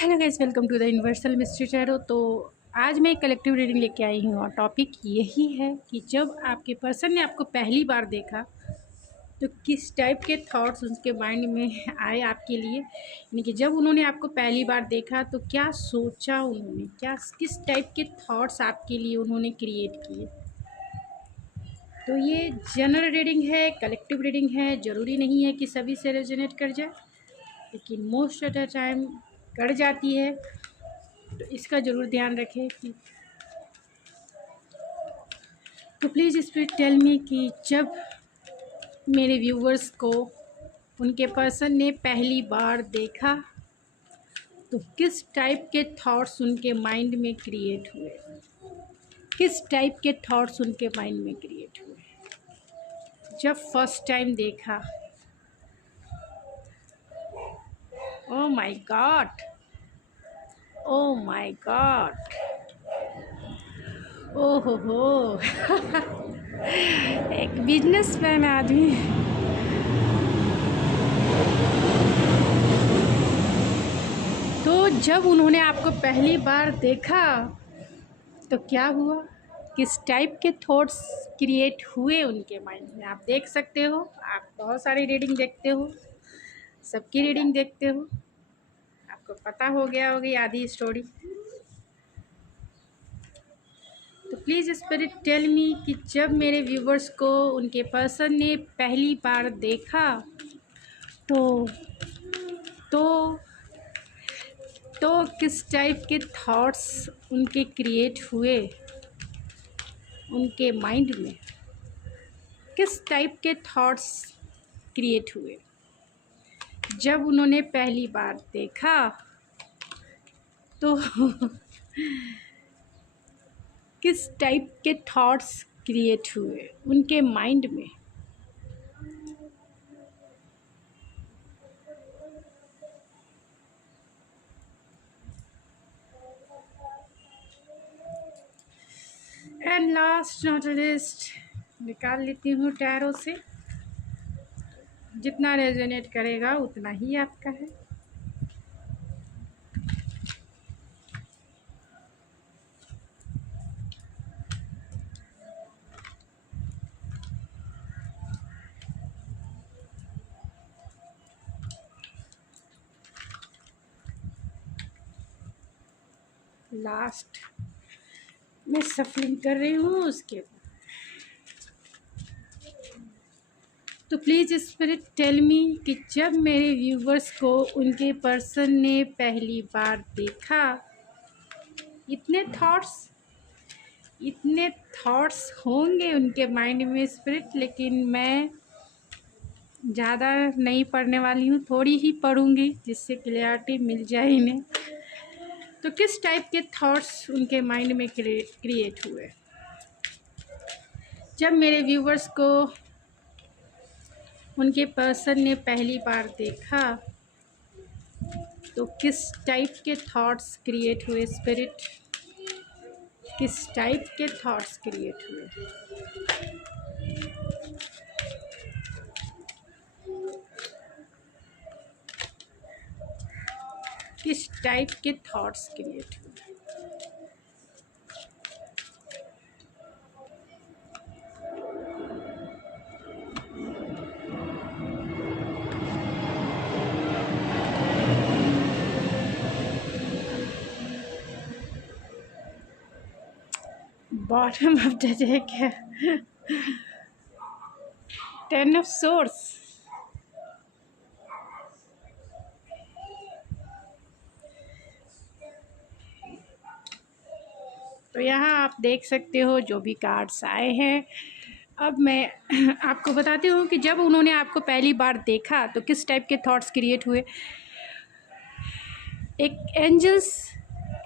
Hello guys, welcome to the universal mystery tarot. तो आज मैं एक कलेक्टिव रीडिंग लेके आई हूँ और टॉपिक यही है कि जब आपके पर्सन ने आपको पहली बार देखा तो किस टाइप के थॉट्स उनके माइंड में आए आपके लिए, यानी कि जब उन्होंने आपको पहली बार देखा तो क्या सोचा उन्होंने, क्या किस टाइप के थॉट्स आपके लिए उन्होंने क्रिएट किए। तो ये जनरल रीडिंग है, कलेक्टिव रीडिंग है। ज़रूरी नहीं है कि सभी से रेजोनेट कर जाए, लेकिन मोस्ट ऑफ द टाइम कर जाती है। तो इसका ज़रूर ध्यान रखें कि तो प्लीज़ स्पिरिट टेल मी कि जब मेरे व्यूवर्स को उनके पर्सन ने पहली बार देखा तो किस टाइप के थॉट्स उनके माइंड में क्रिएट हुए, किस टाइप के थॉट्स उनके माइंड में क्रिएट हुए जब फर्स्ट टाइम देखा। Oh my God, oh my God, ओहो हो एक बिजनेसमैन आदमी। तो जब उन्होंने आपको पहली बार देखा तो क्या हुआ, किस टाइप के थॉट्स क्रिएट हुए उनके माइंड में। आप देख सकते हो, आप बहुत सारी रीडिंग देखते हो, सबकी रीडिंग देखते हो, आपको पता हो गया होगी आधी स्टोरी। तो प्लीज़ स्पिरिट टेल मी कि जब मेरे व्यूवर्स को उनके पर्सन ने पहली बार देखा तो तो तो किस टाइप के थॉट्स उनके क्रिएट हुए उनके माइंड में, किस टाइप के थॉट्स क्रिएट हुए जब उन्होंने पहली बार देखा तो किस टाइप के थॉट्स क्रिएट हुए उनके माइंड में। एंड लास्ट नॉट लिस्ट निकाल लेती हूँ टैरो से, जितना रेजोनेट करेगा उतना ही आपका है। लास्ट मैं सफलिंग कर रही हूँ उसके। तो प्लीज़ स्पिरिट टेल मी कि जब मेरे व्यूवर्स को उनके पर्सन ने पहली बार देखा, इतने थॉट्स होंगे उनके माइंड में स्पिरिट, लेकिन मैं ज़्यादा नहीं पढ़ने वाली हूँ, थोड़ी ही पढ़ूँगी जिससे क्लियरिटी मिल जाए इन्हें। तो किस टाइप के थॉट्स उनके माइंड में क्रिएट हुए जब मेरे व्यूवर्स को उनके पर्सन ने पहली बार देखा तो किस टाइप के थॉट्स क्रिएट हुए स्पिरिट, किस टाइप के थॉट्स क्रिएट हुए। किस टाइप के थॉट्स क्रिएट हुए। बॉटम ऑफ द डेक है टेन ऑफ सोर्स। तो यहाँ आप देख सकते हो जो भी कार्ड्स आए हैं। अब मैं आपको बताती हूँ कि जब उन्होंने आपको पहली बार देखा तो किस टाइप के थॉट्स क्रिएट हुए। एक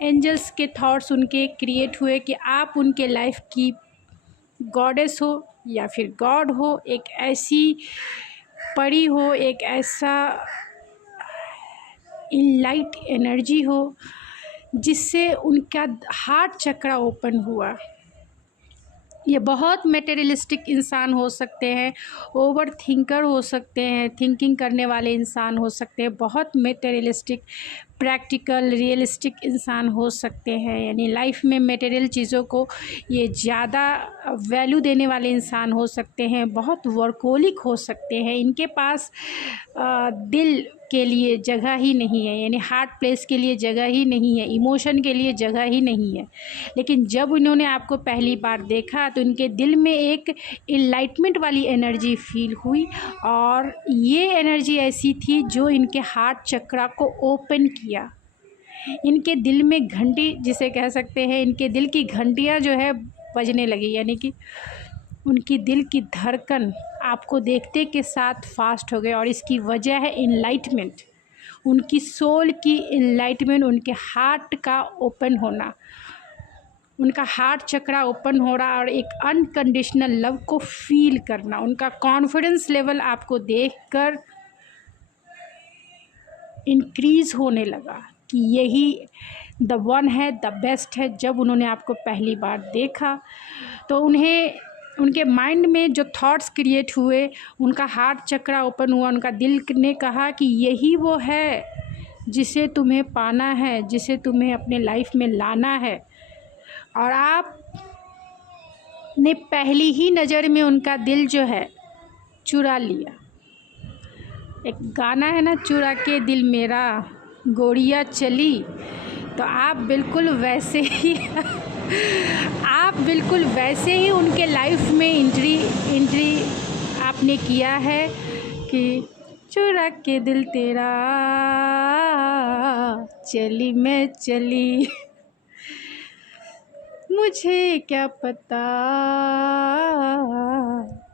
एंजल्स के थॉट्स उनके क्रिएट हुए कि आप उनके लाइफ की गॉडेस हो या फिर गॉड हो, एक ऐसी परी हो, एक ऐसा इनलाइट एनर्जी हो जिससे उनका हार्ट चक्र ओपन हुआ। ये बहुत मटेरियलिस्टिक इंसान हो सकते हैं, ओवर थिंकर हो सकते हैं, थिंकिंग करने वाले इंसान हो सकते हैं, बहुत मटेरियलिस्टिक प्रैक्टिकल रियलिस्टिक इंसान हो सकते हैं। यानी लाइफ में मटेरियल चीज़ों को ये ज़्यादा वैल्यू देने वाले इंसान हो सकते हैं, बहुत वर्कोलिक हो सकते हैं। इनके पास दिल के लिए जगह ही नहीं है, यानी हार्ट प्लेस के लिए जगह ही नहीं है, इमोशन के लिए जगह ही नहीं है। लेकिन जब इन्होंने आपको पहली बार देखा तो इनके दिल में एक इनलाइटमेंट वाली एनर्जी फील हुई, और ये एनर्जी ऐसी थी जो इनके हार्ट चक्रा को ओपन किया। इनके दिल में घंटी जिसे कह सकते हैं, इनके दिल की घंटियाँ जो है बजने लगी, यानी कि उनकी दिल की धड़कन आपको देखते के साथ फास्ट हो गई। और इसकी वजह है इनलाइटमेंट, उनकी सोल की इनलाइटमेंट, उनके हार्ट का ओपन होना, उनका हार्ट चक्रा ओपन हो रहा और एक अनकंडीशनल लव को फील करना। उनका कॉन्फिडेंस लेवल आपको देखकर इंक्रीज होने लगा कि यही द वन है, द बेस्ट है। जब उन्होंने आपको पहली बार देखा तो उन्हें उनके माइंड में जो थॉट्स क्रिएट हुए, उनका हार्ट चक्रा ओपन हुआ, उनका दिल ने कहा कि यही वो है जिसे तुम्हें पाना है, जिसे तुम्हें अपने लाइफ में लाना है। और आप ने पहली ही नज़र में उनका दिल जो है चुरा लिया। एक गाना है ना, चुरा के दिल मेरा गोरिया चली, तो आप बिल्कुल वैसे ही आप बिल्कुल वैसे ही उनके लाइफ में एंट्री आपने किया है कि चुरा के दिल तेरा चली मैं चली, मुझे क्या पता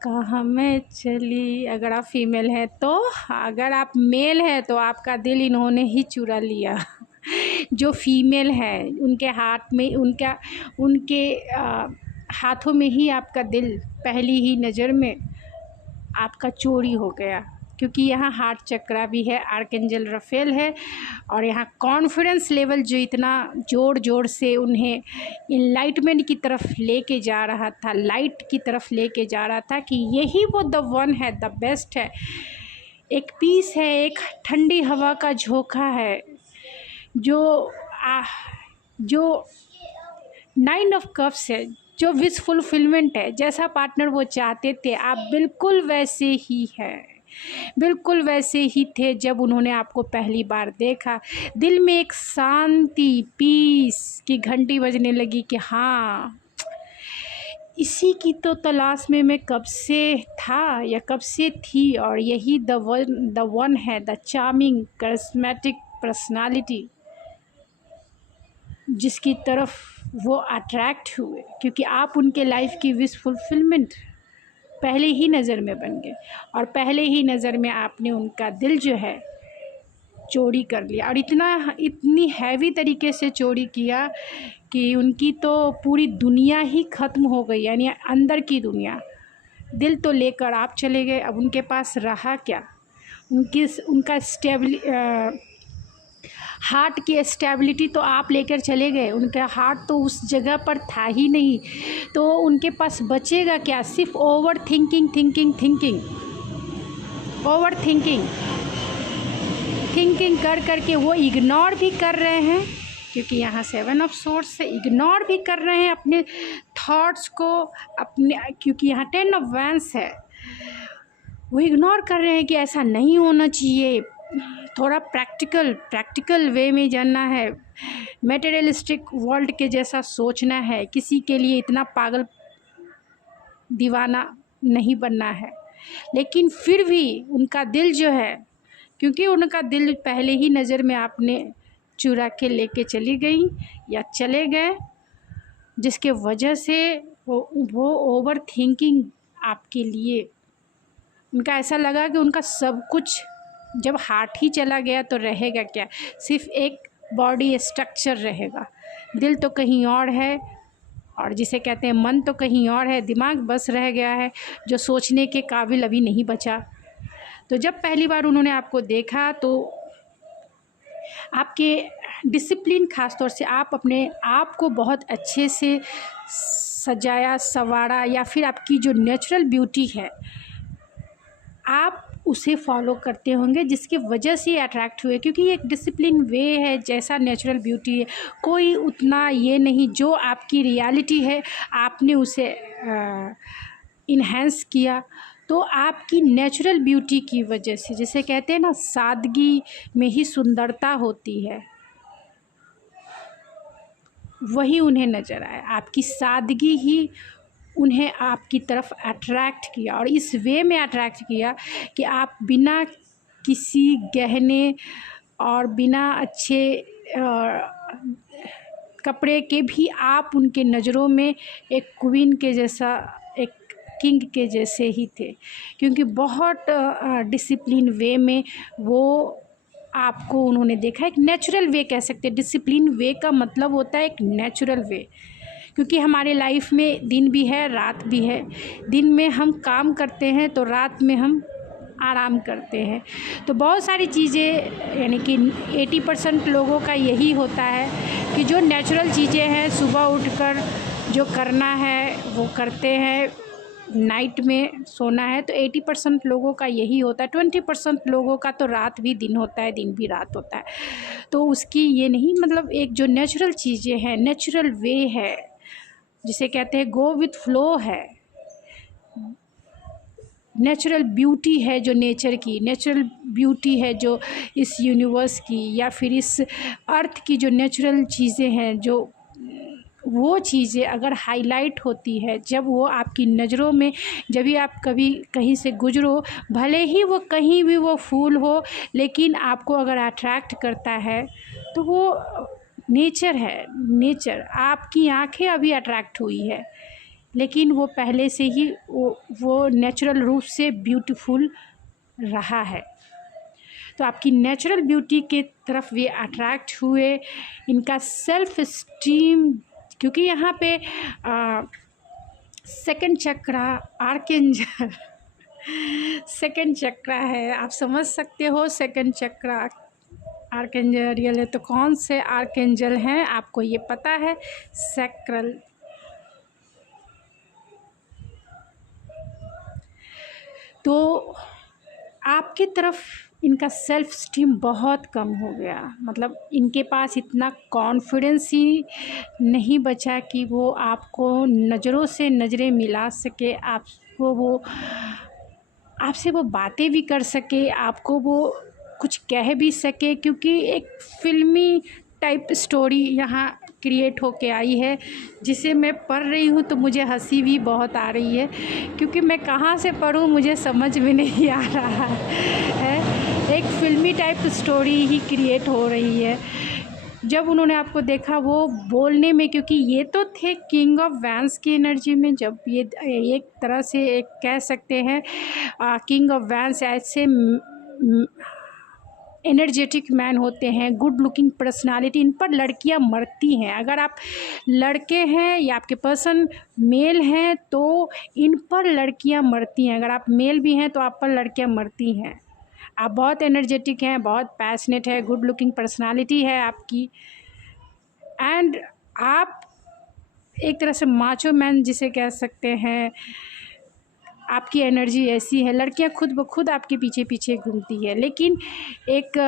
कहाँ मैं चली। अगर आप फीमेल हैं तो, अगर आप मेल हैं तो आपका दिल इन्होंने ही चुरा लिया। जो फीमेल है उनके हाथ में, उनके हाथों में ही आपका दिल पहली ही नज़र में आपका चोरी हो गया। क्योंकि यहाँ हार्ट चक्रा भी है, आर्कएंजल रफेल है, और यहाँ कॉन्फिडेंस लेवल जो इतना ज़ोर से उन्हें इनलाइटमेंट की तरफ लेके जा रहा था, लाइट की तरफ लेके जा रहा था कि यही वो द वन है, द बेस्ट है। एक पीस है, एक ठंडी हवा का झोंका है, जो नाइन ऑफ कप्स है, जो विश फुलफिलमेंट है। जैसा पार्टनर वो चाहते थे आप बिल्कुल वैसे ही है, बिल्कुल वैसे ही थे जब उन्होंने आपको पहली बार देखा। दिल में एक शांति, पीस की घंटी बजने लगी कि हाँ, इसी की तो तलाश में मैं कब से था या कब से थी, और यही द वन है, द चार्मिंग करिश्मेटिक पर्सनालिटी जिसकी तरफ वो अट्रैक्ट हुए। क्योंकि आप उनके लाइफ की विश फुलफिलमेंट पहले ही नज़र में बन गए, और पहले ही नज़र में आपने उनका दिल जो है चोरी कर लिया। और इतनी हैवी तरीके से चोरी किया कि उनकी तो पूरी दुनिया ही ख़त्म हो गई, यानी अंदर की दुनिया। दिल तो लेकर आप चले गए, अब उनके पास रहा क्या? उनका हार्ट की स्टेबिलिटी तो आप लेकर चले गए, उनका हार्ट तो उस जगह पर था ही नहीं, तो उनके पास बचेगा क्या? सिर्फ ओवर थिंकिंग कर के वो इग्नोर भी कर रहे हैं, क्योंकि यहाँ 7 ऑफ सोर्स से इग्नोर भी कर रहे हैं अपने थॉट्स को, अपने, क्योंकि यहाँ 10 ऑफ वैंड्स है, वो इग्नोर कर रहे हैं कि ऐसा नहीं होना चाहिए, थोड़ा प्रैक्टिकल वे में जानना है, मटेरियलिस्टिक वर्ल्ड के जैसा सोचना है, किसी के लिए इतना पागल दीवाना नहीं बनना है। लेकिन फिर भी उनका दिल जो है, क्योंकि उनका दिल पहले ही नज़र में आपने चुरा के लेके चली गई या चले गए, जिसके वजह से वो ओवर थिंकिंग आपके लिए, उनका ऐसा लगा कि उनका सब कुछ जब हार्ट ही चला गया तो रहेगा क्या? सिर्फ एक बॉडी स्ट्रक्चर रहेगा, दिल तो कहीं और है, और जिसे कहते हैं मन तो कहीं और है, दिमाग बस रह गया है जो सोचने के काबिल अभी नहीं बचा। तो जब पहली बार उन्होंने आपको देखा तो आपके डिसिप्लिन, ख़ास तौर से आप अपने आप को बहुत अच्छे से सजाया संवारा, या फिर आपकी जो नेचुरल ब्यूटी है आप उसे फॉलो करते होंगे, जिसकी वजह से अट्रैक्ट हुए, क्योंकि ये एक डिसिप्लिन वे है। जैसा नेचुरल ब्यूटी है, कोई उतना ये नहीं, जो आपकी रियलिटी है आपने उसे इन्हेंस किया। तो आपकी नेचुरल ब्यूटी की वजह से, जैसे कहते हैं ना, सादगी में ही सुंदरता होती है, वही उन्हें नज़र आया। आपकी सादगी ही उन्हें आपकी तरफ अट्रैक्ट किया, और इस वे में अट्रैक्ट किया कि आप बिना किसी गहने और बिना अच्छे कपड़े के भी आप उनके नज़रों में एक क्वीन के जैसा, एक किंग के जैसे ही थे, क्योंकि बहुत डिसिप्लिन वे में वो आपको उन्होंने देखा। एक नेचुरल वे कह सकते हैं। डिसिप्लिन वे का मतलब होता है एक नेचुरल वे, क्योंकि हमारे लाइफ में दिन भी है, रात भी है। दिन में हम काम करते हैं तो रात में हम आराम करते हैं। तो बहुत सारी चीज़ें, यानी कि 80% लोगों का यही होता है कि जो नेचुरल चीज़ें हैं सुबह उठकर जो करना है वो करते हैं, नाइट में सोना है, तो 80% लोगों का यही होता है। 20% लोगों का तो रात भी दिन होता है, दिन भी रात होता है। तो उसकी ये नहीं, मतलब एक जो नेचुरल चीज़ें हैं, नेचुरल वे है, जिसे कहते हैं गो विथ फ्लो है, नेचुरल ब्यूटी है जो नेचर की, नेचुरल ब्यूटी है जो इस यूनिवर्स की, या फिर इस अर्थ की जो नेचुरल चीज़ें हैं, जो वो चीज़ें अगर हाईलाइट होती है, जब वो आपकी नज़रों में, जब भी आप कभी कहीं से गुजरो, भले ही वो कहीं भी वो फूल हो, लेकिन आपको अगर अट्रैक्ट करता है तो वो नेचर है। नेचर, आपकी आंखें अभी अट्रैक्ट हुई है, लेकिन वो पहले से ही वो नेचुरल रूप से ब्यूटीफुल रहा है। तो आपकी नेचुरल ब्यूटी के तरफ वे अट्रैक्ट हुए। इनका सेल्फ स्टीम, क्योंकि यहाँ पे सेकंड चक्रा, आर्कएंजल सेकंड चक्रा है, आप समझ सकते हो। सेकंड चक्रा आर्कएंजल रियल है, तो कौन से आर्कएंजल हैं आपको ये पता है? सैक्रल। तो आपकी तरफ इनका सेल्फ स्टीम बहुत कम हो गया, मतलब इनके पास इतना कॉन्फिडेंस ही नहीं बचा कि वो आपको नज़रों से नज़रें मिला सके, आपको वो, आपसे वो बातें भी कर सके, आपको वो कुछ कह भी सके, क्योंकि एक फ़िल्मी टाइप स्टोरी यहाँ क्रिएट होके आई है, जिसे मैं पढ़ रही हूँ तो मुझे हंसी भी बहुत आ रही है, क्योंकि मैं कहाँ से पढ़ूँ मुझे समझ में नहीं आ रहा है। एक फ़िल्मी टाइप स्टोरी ही क्रिएट हो रही है। जब उन्होंने आपको देखा वो बोलने में, क्योंकि ये तो थे किंग ऑफ वैंस की एनर्जी में, जब ये एक तरह से एक कह सकते हैं किंग ऑफ वैंस ऐसे एनर्जेटिक मैन होते हैं, गुड लुकिंग पर्सनालिटी, इन पर लड़कियां मरती हैं। अगर आप लड़के हैं या आपके पर्सन मेल हैं तो इन पर लड़कियां मरती हैं, अगर आप मेल भी हैं तो आप पर लड़कियां मरती हैं। आप बहुत एनर्जेटिक हैं, बहुत पैशनेट है, गुड लुकिंग पर्सनालिटी है आपकी, एंड आप एक तरह से माचो मैन जिसे कह सकते हैं। आपकी एनर्जी ऐसी है, लड़कियां खुद ब खुद आपके पीछे पीछे घूमती है। लेकिन एक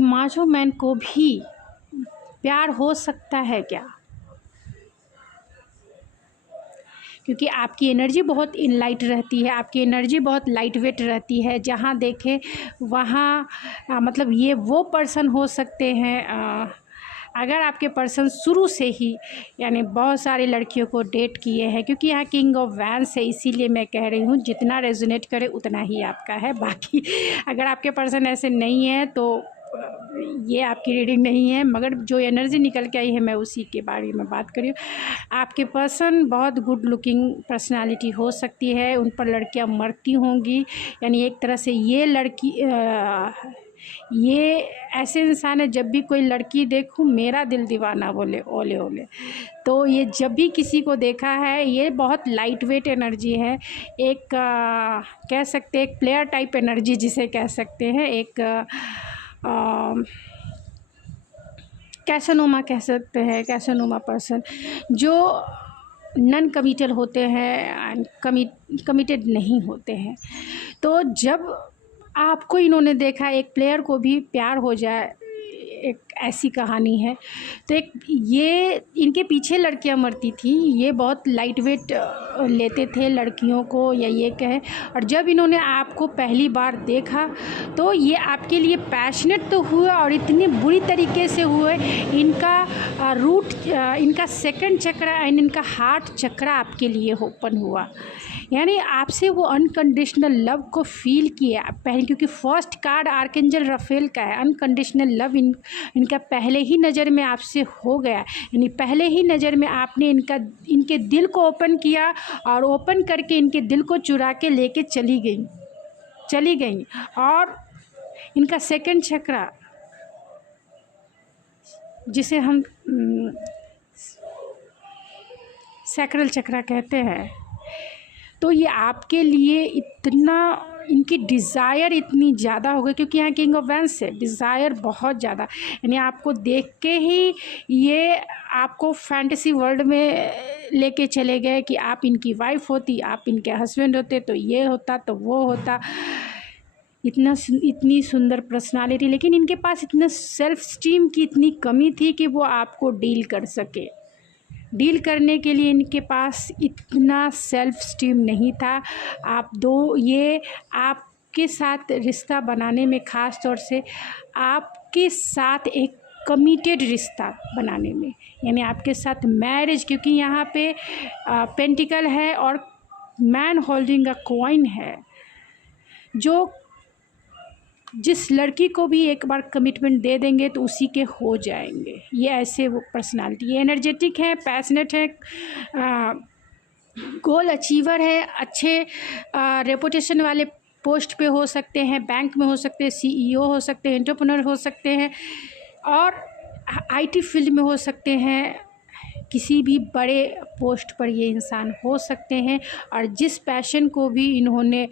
माचो मैन को भी प्यार हो सकता है क्या? क्योंकि आपकी एनर्जी बहुत इनलाइट रहती है, आपकी एनर्जी बहुत लाइट वेट रहती है। जहाँ देखें वहाँ मतलब ये वो पर्सन हो सकते हैं, अगर आपके पर्सन शुरू से ही यानी बहुत सारी लड़कियों को डेट किए हैं, क्योंकि यहाँ किंग ऑफ वैंस है, इसीलिए मैं कह रही हूँ जितना रेजोनेट करे उतना ही आपका है। बाकी अगर आपके पर्सन ऐसे नहीं है तो ये आपकी रीडिंग नहीं है, मगर जो एनर्जी निकल के आई है मैं उसी के बारे में बात कर रही हूँ। आपके पर्सन बहुत गुड लुकिंग पर्सनालिटी हो सकती है, उन पर लड़कियाँ मरती होंगी, यानी एक तरह से ये लड़की ये ऐसे इंसान है, जब भी कोई लड़की देखूं मेरा दिल दीवाना बोले, ओले ओले। तो ये जब भी किसी को देखा है, ये बहुत लाइट वेट एनर्जी है, एक कह सकते हैं एक प्लेयर टाइप एनर्जी जिसे कह सकते हैं, एक कैसानोमा कह सकते हैं, कैसानोमा पर्सन जो नॉन कमिटेड होते हैं, कमिटेड नहीं होते हैं। तो जब आपको इन्होंने देखा, एक प्लेयर को भी प्यार हो जाए, एक ऐसी कहानी है। तो एक ये इनके पीछे लड़कियां मरती थी, ये बहुत लाइट वेट लेते थे लड़कियों को, या ये कहे। और जब इन्होंने आपको पहली बार देखा तो ये आपके लिए पैशनेट तो हुए, और इतनी बुरी तरीके से हुए, इनका रूट, इनका सेकंड चक्र एंड इनका हार्ट चक्र आपके लिए ओपन हुआ, यानी आपसे वो अनकंडीशनल लव को फील किया पहले, क्योंकि फर्स्ट कार्ड आर्कएंजल रफेल का है। अनकंडीशनल लव इनका पहले ही नज़र में आपसे हो गया, यानी पहले ही नज़र में आपने इनके दिल को ओपन किया, और ओपन करके इनके दिल को चुरा के लेके चली गई। और इनका सेकंड चक्र, जिसे हम सैक्रल चक्र कहते हैं, तो ये आपके लिए इतना, इनकी डिज़ायर इतनी ज़्यादा हो गई, क्योंकि यहाँ किंग ऑफ वैंस है, डिज़ायर बहुत ज़्यादा, यानी आपको देख के ही ये आपको फैंटेसी वर्ल्ड में लेके चले गए कि आप इनकी वाइफ होती, आप इनके हस्बैंड होते, तो ये होता, तो वो होता। इतनी सुंदर पर्सनालिटी, लेकिन इनके पास इतना सेल्फ स्टीम की इतनी कमी थी कि वो आपको डील कर सके। डील करने के लिए इनके पास इतना सेल्फ स्टीम नहीं था। ये आपके साथ रिश्ता बनाने में, ख़ास तौर से आपके साथ एक कमिटेड रिश्ता बनाने में, यानी आपके साथ मैरिज, क्योंकि यहाँ पे पेंटिकल है और मैन होल्डिंग अ कॉइन है, जो जिस लड़की को भी एक बार कमिटमेंट दे देंगे तो उसी के हो जाएंगे। ये ऐसे वो पर्सनालिटी, ये एनर्जेटिक है, पैशनेट है, गोल अचीवर है, अच्छे रेपुटेशन वाले पोस्ट पे हो सकते हैं, बैंक में हो सकते हैं, सीईओ हो सकते हैं, एंटरप्रेन्योर हो सकते हैं, और आईटी फील्ड में हो सकते हैं, किसी भी बड़े पोस्ट पर ये इंसान हो सकते हैं। और जिस पैशन को भी इन्होंने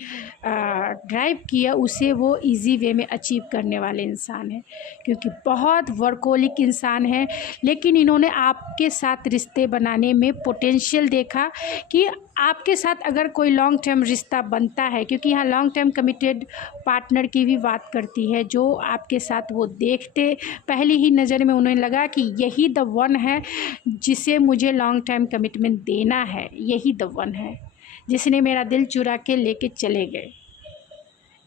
ड्राइव किया, उसे वो इजी वे में अचीव करने वाले इंसान हैं, क्योंकि बहुत वर्कोलिक इंसान है। लेकिन इन्होंने आपके साथ रिश्ते बनाने में पोटेंशियल देखा कि आपके साथ अगर कोई लॉन्ग टर्म रिश्ता बनता है, क्योंकि यहाँ लॉन्ग टर्म कमिटेड पार्टनर की भी बात करती है, जो आपके साथ वो देखते पहली ही नज़र में उन्हें लगा कि यही द वन है जिसे मुझे लॉन्ग टर्म कमिटमेंट देना है, यही द वन है जिसने मेरा दिल चुरा के लेके चले गए।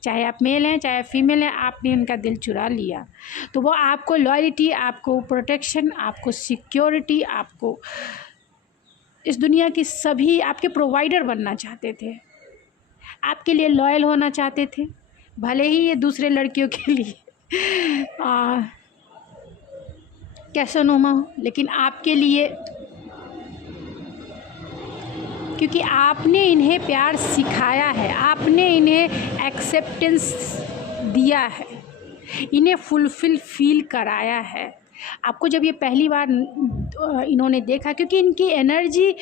चाहे आप मेल हैं चाहे फीमेल हैं, आपने उनका दिल चुरा लिया, तो वो आपको लॉयल्टी, आपको प्रोटेक्शन, आपको सिक्योरिटी, आपको इस दुनिया की सभी आपके प्रोवाइडर बनना चाहते थे, आपके लिए लॉयल होना चाहते थे, भले ही ये दूसरे लड़कियों के लिए कैसानोमा हो, लेकिन आपके लिए, क्योंकि आपने इन्हें प्यार सिखाया है, आपने इन्हें एक्सेप्टेंस दिया है, इन्हें फुलफिल फील कराया है। आपको जब ये पहली बार इन्होंने देखा, क्योंकि इनकी एनर्जी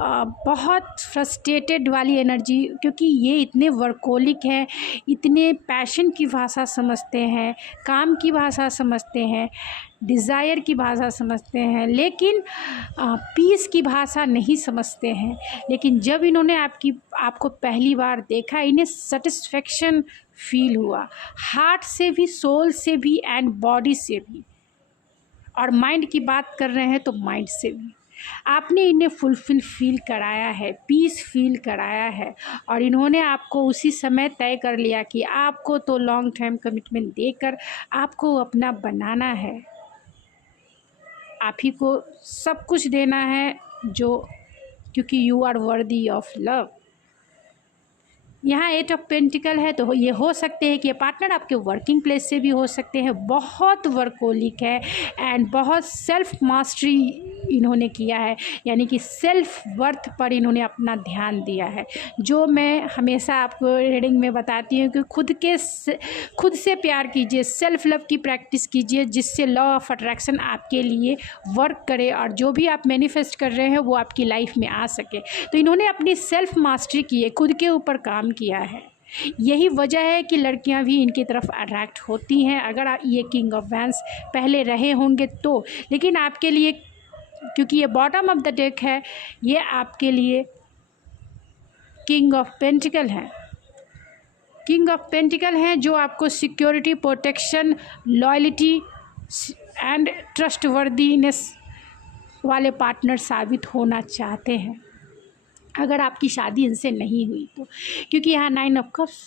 बहुत फ्रस्ट्रेटेड वाली एनर्जी, क्योंकि ये इतने वर्कोलिक हैं, इतने पैशन की भाषा समझते हैं, काम की भाषा समझते हैं, डिज़ायर की भाषा समझते हैं, लेकिन पीस की भाषा नहीं समझते हैं। लेकिन जब इन्होंने आपको पहली बार देखा, इन्हें सेटिस्फेक्शन फील हुआ, हार्ट से भी, सोल से भी एंड बॉडी से भी, और माइंड की बात कर रहे हैं तो माइंड से भी आपने इन्हें फुलफिल फील कराया है, पीस फील कराया है। और इन्होंने आपको उसी समय तय कर लिया कि आपको तो लॉन्ग टर्म कमिटमेंट देकर आपको अपना बनाना है, आप ही को सब कुछ देना है, जो क्योंकि you are worthy of love. यहाँ 8 ऑफ पेंटिकल है, तो ये हो सकते हैं कि ये पार्टनर आपके वर्किंग प्लेस से भी हो सकते हैं। बहुत वर्कोलिक है एंड बहुत सेल्फ मास्टरी इन्होंने किया है, यानी कि सेल्फ वर्थ पर इन्होंने अपना ध्यान दिया है। जो मैं हमेशा आपको रीडिंग में बताती हूँ कि खुद से प्यार कीजिए, सेल्फ लव की प्रैक्टिस कीजिए, जिससे लॉ ऑफ अट्रैक्शन आपके लिए वर्क करे और जो भी आप मैनिफेस्ट कर रहे हैं वो आपकी लाइफ में आ सके। तो इन्होंने अपनी सेल्फ मास्टरी की है, खुद के ऊपर काम किया है। यही वजह है कि लड़कियां भी इनकी तरफ अट्रैक्ट होती हैं, अगर ये किंग ऑफ वैंस पहले रहे होंगे तो। लेकिन आपके लिए, क्योंकि ये बॉटम ऑफ द डेक है, ये आपके लिए किंग ऑफ पेंटिकल है। किंग ऑफ पेंटिकल हैं जो आपको security, protection, loyalty and trustworthiness वाले पार्टनर साबित होना चाहते हैं, अगर आपकी शादी इनसे नहीं हुई तो। क्योंकि यहाँ 9 ऑफ कप्स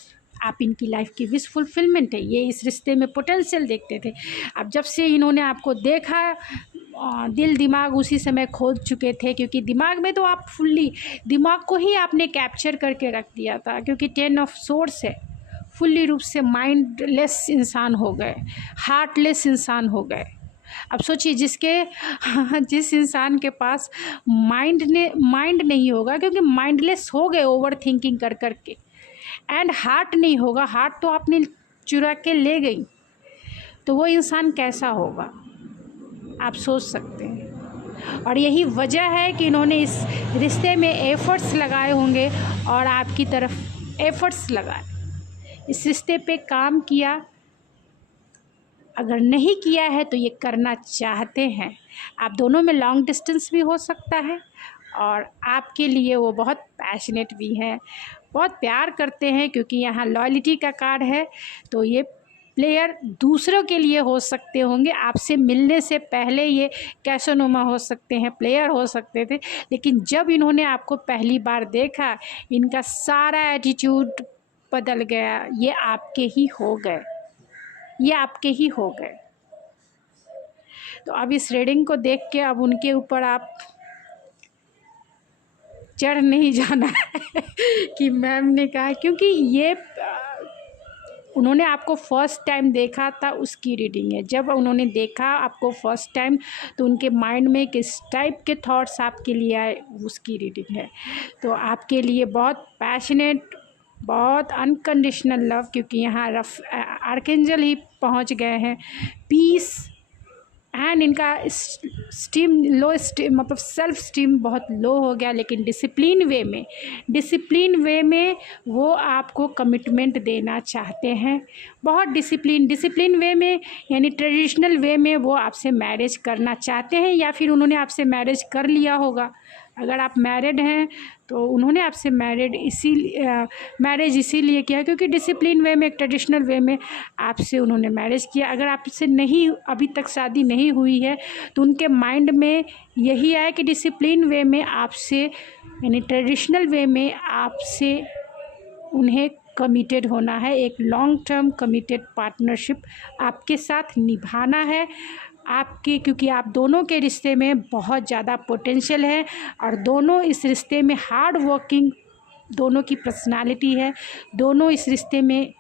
आप इनकी लाइफ की विश फुलफिलमेंट है। ये इस रिश्ते में पोटेंशियल देखते थे। अब जब से इन्होंने आपको देखा, दिल दिमाग उसी समय खोद चुके थे, क्योंकि दिमाग में तो आप फुल्ली दिमाग को ही आपने कैप्चर करके रख दिया था। क्योंकि 10 ऑफ सोर्स है, फुल्ली रूप से माइंडलेस इंसान हो गए, हार्टलेस इंसान हो गए। अब सोचिए, जिस इंसान के पास माइंड नहीं होगा, क्योंकि माइंडलेस हो गए ओवर थिंकिंग कर कर के, एंड हार्ट नहीं होगा, हार्ट तो आपने चुरा के ले गई, तो वो इंसान कैसा होगा आप सोच सकते हैं। और यही वजह है कि इन्होंने इस रिश्ते में एफ़र्ट्स लगाए होंगे और आपकी तरफ एफ़र्ट्स लगाए, इस रिश्ते पे काम किया। अगर नहीं किया है तो ये करना चाहते हैं। आप दोनों में लॉन्ग डिस्टेंस भी हो सकता है और आपके लिए वो बहुत पैशनेट भी हैं, बहुत प्यार करते हैं। क्योंकि यहाँ लॉयल्टी का कार्ड है, तो ये प्लेयर दूसरों के लिए हो सकते होंगे। आपसे मिलने से पहले ये कैसोनुमा हो सकते हैं, प्लेयर हो सकते थे, लेकिन जब इन्होंने आपको पहली बार देखा, इनका सारा एटीट्यूड बदल गया। ये आपके ही हो गए, ये आपके ही हो गए। तो अब इस रीडिंग को देख के अब उनके ऊपर आप चढ़ नहीं जाना है कि मैम ने कहा, क्योंकि ये उन्होंने आपको फर्स्ट टाइम देखा था उसकी रीडिंग है। जब उन्होंने देखा आपको फर्स्ट टाइम, तो उनके माइंड में किस टाइप के थॉट्स आपके लिए आए, उसकी रीडिंग है। तो आपके लिए बहुत पैशनेट, बहुत अनकंडीशनल लव, क्योंकि यहाँ आर्कएंजल ही पहुँच गए हैं, पीस एंड इनका स्टीम लो, मतलब सेल्फ स्टीम बहुत लो हो गया। लेकिन डिसिप्लिन वे में वो आपको कमिटमेंट देना चाहते हैं, बहुत डिसिप्लिन वे में, यानी ट्रेडिशनल वे में वो आपसे मैरिज करना चाहते हैं, या फिर उन्होंने आपसे मैरिज कर लिया होगा। अगर आप मैरिड हैं तो उन्होंने आपसे मैरिज इसीलिए किया क्योंकि डिसिप्लिन वे में, एक ट्रेडिशनल वे में आपसे उन्होंने मैरिज किया। अगर आपसे नहीं, अभी तक शादी नहीं हुई है, तो उनके माइंड में यही आया कि डिसिप्लिन वे में आपसे, यानी ट्रेडिशनल वे में आपसे उन्हें कमिटेड होना है, एक लॉन्ग टर्म कमिटेड पार्टनरशिप आपके साथ निभाना है आपके, क्योंकि आप दोनों के रिश्ते में बहुत ज़्यादा पोटेंशियल है और दोनों इस रिश्ते में हार्ड वर्किंग, दोनों की पर्सनालिटी है, दोनों इस रिश्ते में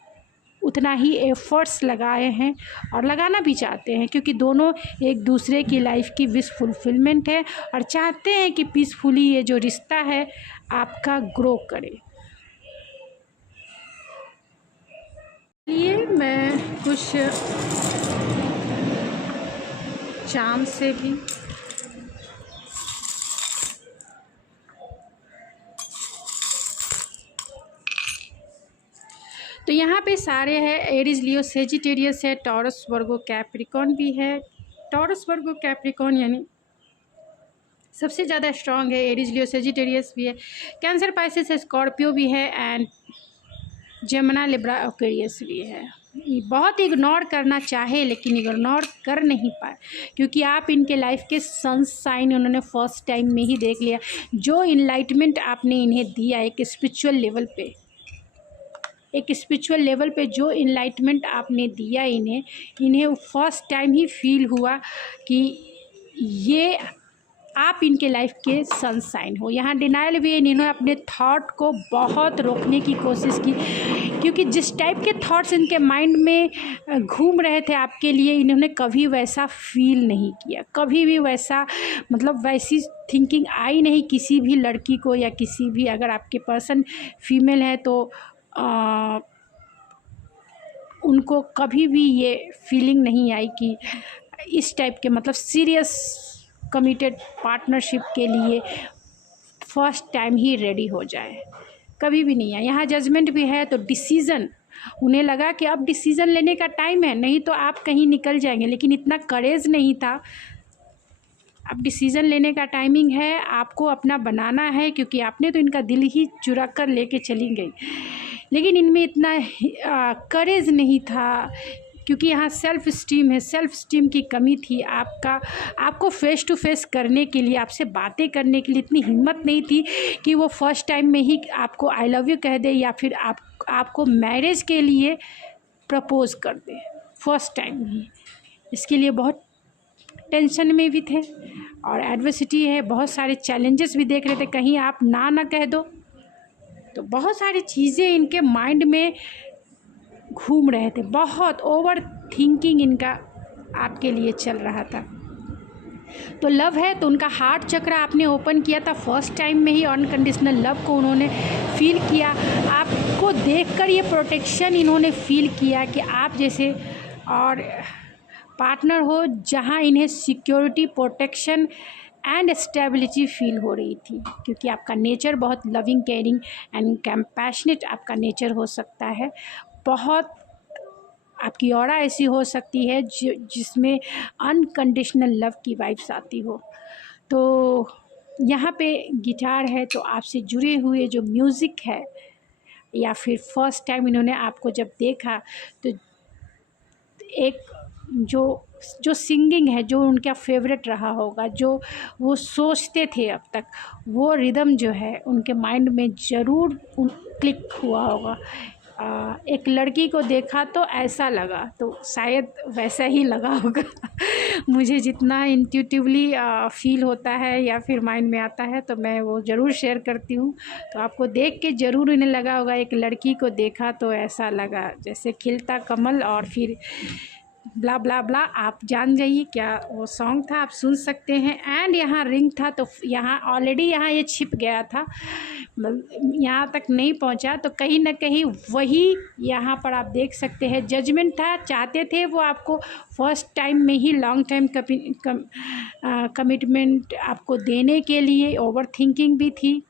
उतना ही एफर्ट्स लगाए हैं और लगाना भी चाहते हैं, क्योंकि दोनों एक दूसरे की लाइफ की विश फुलफिलमेंट है और चाहते हैं कि पीसफुली ये जो रिश्ता है आपका ग्रो करे। ये मैं कुछ चाम से भी तो यहाँ पे सारे हैं, एरीज, लियो, सेजिटेरियस है, टॉरस, वर्गो, कैप्रिकॉन भी है। टॉरस, वर्गो, कैप्रिकॉन यानी सबसे ज़्यादा स्ट्रॉन्ग है। एरीज, लियो, सेजिटेरियस भी है, कैंसर, पाइसेस है, स्कॉर्पियो भी है एंड जेमिनी, लिब्रा, एक्वेरियस भी है। बहुत इग्नोर करना चाहे लेकिन इग्नोर कर नहीं पाए, क्योंकि आप इनके लाइफ के सन साइन उन्होंने फर्स्ट टाइम में ही देख लिया। जो इनलाइटमेंट आपने इन्हें दिया एक स्पिरिचुअल लेवल पे जो इनलाइटमेंट आपने दिया इन्हें फर्स्ट टाइम ही फील हुआ कि ये आप इनके लाइफ के सनशाइन हो। यहाँ डिनाइल भी है, इन्होंने अपने थॉट को बहुत रोकने की कोशिश की, क्योंकि जिस टाइप के थॉट्स इनके माइंड में घूम रहे थे आपके लिए, इन्होंने कभी वैसा फील नहीं किया, कभी भी वैसा मतलब वैसी थिंकिंग आई नहीं किसी भी लड़की को, या किसी भी, अगर आपके पर्सन फीमेल है तो उनको कभी भी ये फीलिंग नहीं आई कि इस टाइप के मतलब सीरियस कमिटेड पार्टनरशिप के लिए फर्स्ट टाइम ही रेडी हो जाए, कभी भी नहीं है। यहाँ जजमेंट भी है, तो डिसीज़न, उन्हें लगा कि अब डिसीज़न लेने का टाइम है, नहीं तो आप कहीं निकल जाएंगे, लेकिन इतना करेज नहीं था। अब डिसीज़न लेने का टाइमिंग है, आपको अपना बनाना है, क्योंकि आपने तो इनका दिल ही चुरा कर लेके चली गई, लेकिन इनमें इतना करेज नहीं था, क्योंकि यहाँ सेल्फ़ स्टीम है, सेल्फ़ स्टीम की कमी थी। आपको फ़ेस टू फेस करने के लिए, आपसे बातें करने के लिए इतनी हिम्मत नहीं थी कि वो फर्स्ट टाइम में ही आपको आई लव यू कह दे, या फिर आपको मैरिज के लिए प्रपोज़ कर दे फर्स्ट टाइम ही। इसके लिए बहुत टेंशन में भी थे, और एडवर्सिटी है, बहुत सारे चैलेंजेस भी देख रहे थे, कहीं आप ना कह दो। तो बहुत सारी चीज़ें इनके माइंड में घूम रहे थे, बहुत ओवर थिंकिंग इनका आपके लिए चल रहा था। तो लव है तो उनका हार्ट चक्र आपने ओपन किया था फर्स्ट टाइम में ही, अनकंडीशनल लव को उन्होंने फील किया। आपको देखकर ये प्रोटेक्शन इन्होंने फील किया कि आप जैसे और पार्टनर हो, जहां इन्हें security, protection and stability feel हो रही थी, क्योंकि आपका नेचर बहुत लविंग, केयरिंग एंड कंपैशनेट आपका नेचर हो सकता है। बहुत आपकी ऑरा ऐसी हो सकती है जिसमें अनकंडीशनल लव की वाइब्स आती हो। तो यहाँ पे गिटार है, तो आपसे जुड़े हुए जो म्यूज़िक है, या फिर फर्स्ट टाइम इन्होंने आपको जब देखा तो एक जो सिंगिंग है, जो उनका फेवरेट रहा होगा, जो वो सोचते थे अब तक, वो रिदम जो है उनके माइंड में ज़रूर क्लिक हुआ होगा। एक लड़की को देखा तो ऐसा लगा, तो शायद वैसा ही लगा होगा। मुझे जितना इंट्यूटिवली फील होता है या फिर माइंड में आता है, तो मैं वो ज़रूर शेयर करती हूँ। तो आपको देख के ज़रूर इन्हें लगा होगा, एक लड़की को देखा तो ऐसा लगा जैसे खिलता कमल, और फिर ब्ला ब्ला ब्ला, आप जान जाइए क्या वो सॉन्ग था, आप सुन सकते हैं। एंड यहाँ रिंग था, तो यहाँ ऑलरेडी यहाँ ये छिप गया था, यहाँ तक नहीं पहुँचा, तो कहीं ना कहीं वही यहाँ पर आप देख सकते हैं जजमेंट था। चाहते थे वो आपको फर्स्ट टाइम में ही लॉन्ग टाइम कमिटमेंट आपको देने के लिए, ओवर थिंकिंग भी थी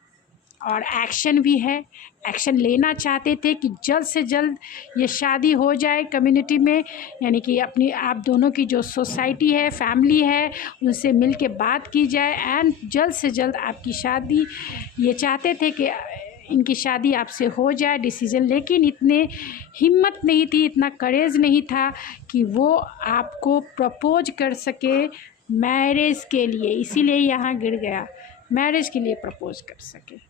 और एक्शन भी है। एक्शन लेना चाहते थे कि जल्द से जल्द ये शादी हो जाए कम्युनिटी में, यानी कि अपनी आप दोनों की जो सोसाइटी है, फैमिली है, उनसे मिल के बात की जाए, एंड जल्द से जल्द आपकी शादी, ये चाहते थे कि इनकी शादी आपसे हो जाए डिसीज़न। लेकिन इतने हिम्मत नहीं थी, इतना करेज नहीं था कि वो आपको प्रपोज कर सके मैरिज के लिए, इसीलिए यहाँ गिर गया, मैरिज के लिए प्रपोज कर सके।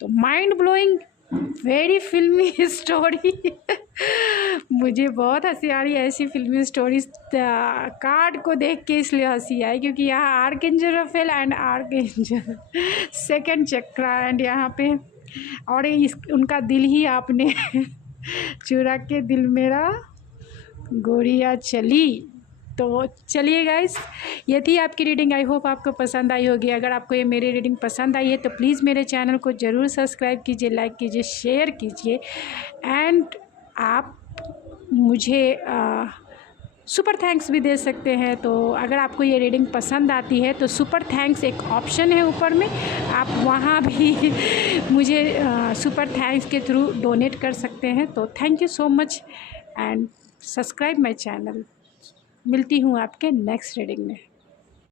तो माइंड ब्लोइंग, वेरी फिल्मी स्टोरी। मुझे बहुत हंसी आ रही है ऐसी फिल्मी स्टोरीज कार्ड को देख के, इसलिए हंसी आई क्योंकि यहाँ archangel Raphael and archangel second chakra, and यहाँ पे और उनका दिल ही आपने चुरा के दिल मेरा गोरिया चली। तो चलिए गाइस, ये थी आपकी रीडिंग। आई होप आपको पसंद आई होगी। अगर आपको ये मेरी रीडिंग पसंद आई है तो प्लीज़ मेरे चैनल को ज़रूर सब्सक्राइब कीजिए, लाइक कीजिए, शेयर कीजिए, एंड आप मुझे सुपर थैंक्स भी दे सकते हैं। तो अगर आपको ये रीडिंग पसंद आती है तो सुपर थैंक्स एक ऑप्शन है ऊपर में, आप वहाँ भी मुझे सुपर थैंक्स के थ्रू डोनेट कर सकते हैं। तो thank you so much and subscribe my channel. मिलती हूँ आपके नेक्स्ट रीडिंग में।